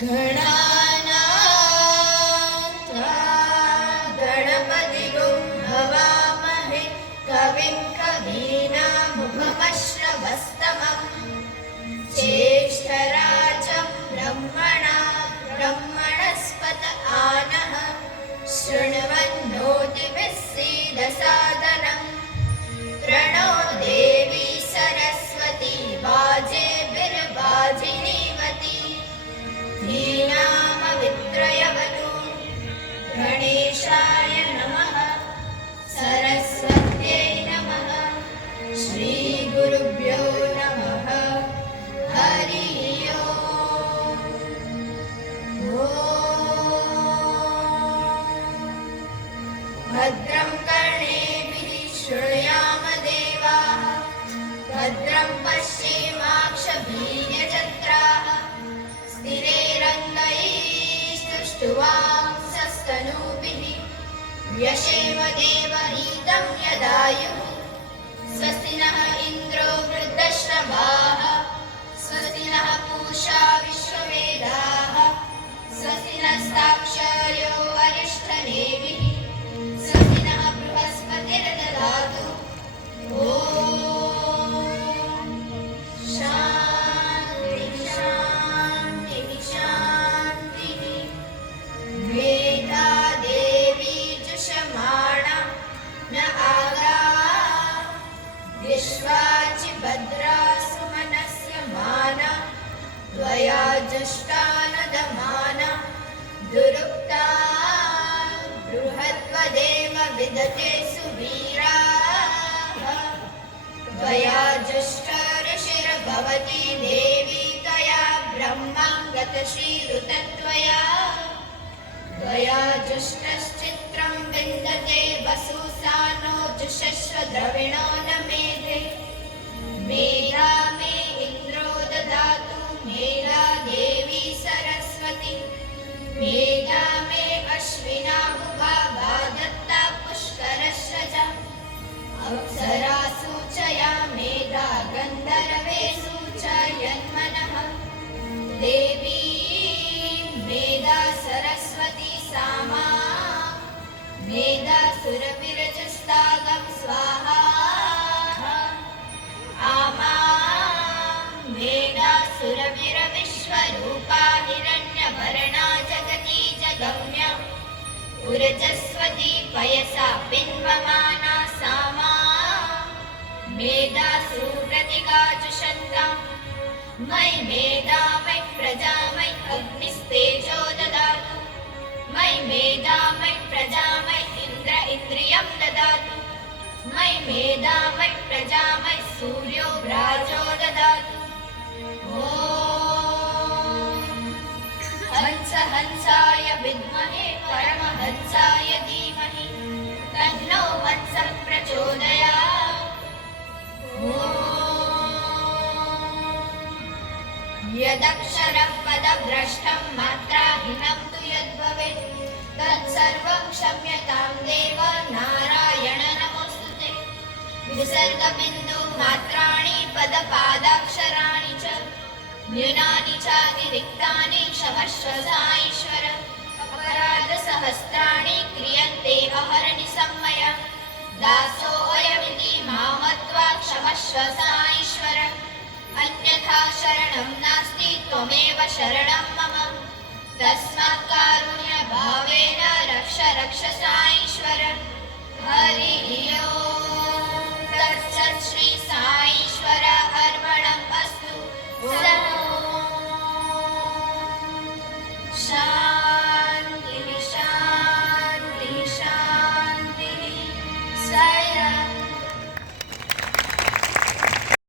गणानां गणपतिगुं हवामहे कविं कवीनामुपमश्रवस्तमम् ज्येष्ठराजं ब्रह्मणस्पत आनः शृण्वन्नोतिभिः सीदसादनम् प्रणो देवी सरस्वती वाजेभिर्वाजिनीवती धीनामवित्रयवतु गणेशाय नमः सरस्वत्यै नमः श्रीगुरुभ्यो नमः हरि ओम् भद्रं कर्णेभिः शृणुयाम देवाः भद्रं पश्येमाक्षभिर्यजत्राः स्थिरैरङ्गैस्तुष्टुवांसस्तनूभिः व्यशेम देवहितं यदायुः स्वस्ति नः इन्द्रो वृद्धश्रवाः स्वस्ति नः पूषा विश्ववेदाः स्वस्ति नस्ताक्षर्यो अरिष्ठनेमिः स्वस्ति नः बृहस्पतिर्दधातु ॐ शान्तिः शान्तिः शान्तिः मेधा देवी जुषमाणा न आगा विश्वाचि भद्रा सुमनस्य माना त्वया जुष्टानदमाना दुरुक्ता बृहद्वदेव विदते सुवीराः त्वया जुष्टऋषिर्भवती देवी त्वया ब्रह्माङ्गतश्रीरुतत्वया त्वया जुष्टश्चित्रं विन्दते वसुसानो जुषस्व द्रविणो न मेधे मेधा मे इन्द्रो ददातु मेधा देवी सरस्वती मेधा मे अश्विना मुखा दत्ता पुष्करश्रजा अप्सरासु च या मेधा गन्धर्वेषु च यन्मनः देवी मेधा सरस्वती सामा मेधा सुरभिरजस्तागं स्वाहा आमा मेधा सुरभिरविश्वरूपा हिरण्यवर्णा जगती जगम्या उरजस्वती पयसा पिन्वमाना सामा मेधा सुप्रतिका जुषन्ता मयि मेधा मयि प्रजा मयि अग्निस्तेजो ददातु मयि मेधा मयि प्रजा मयि इन्द्रियं ददातु मयि मेधा मयि प्रजा मयि सूर्यो व्राजो ददातु ॐ हंस हंसाय विद्महे परमहंसाय धीमहि तन्नो हंसः प्रचोदयात् यदक्षरं पदभ्रष्टं मात्राहीनं तु यद्भवेत् तत्सर्वं क्षम्यतां देव नारायण नमोऽस्तुते विसर्गबिन्दु मात्राणि पदपादाक्षराणि च न्यूनानि चातिरिक्तानि क्षमस्व साईश्वर अपराधसहस्राणि क्रियन्ते अहर्निशं मया दासोऽयमिति मामत्वा क्षमस्व साईश्वर अन्यथा शरणं नास्ति त्वमेव शरणं मम तस्मात् कारुण्यभावेन रक्ष रक्ष साईश्वर।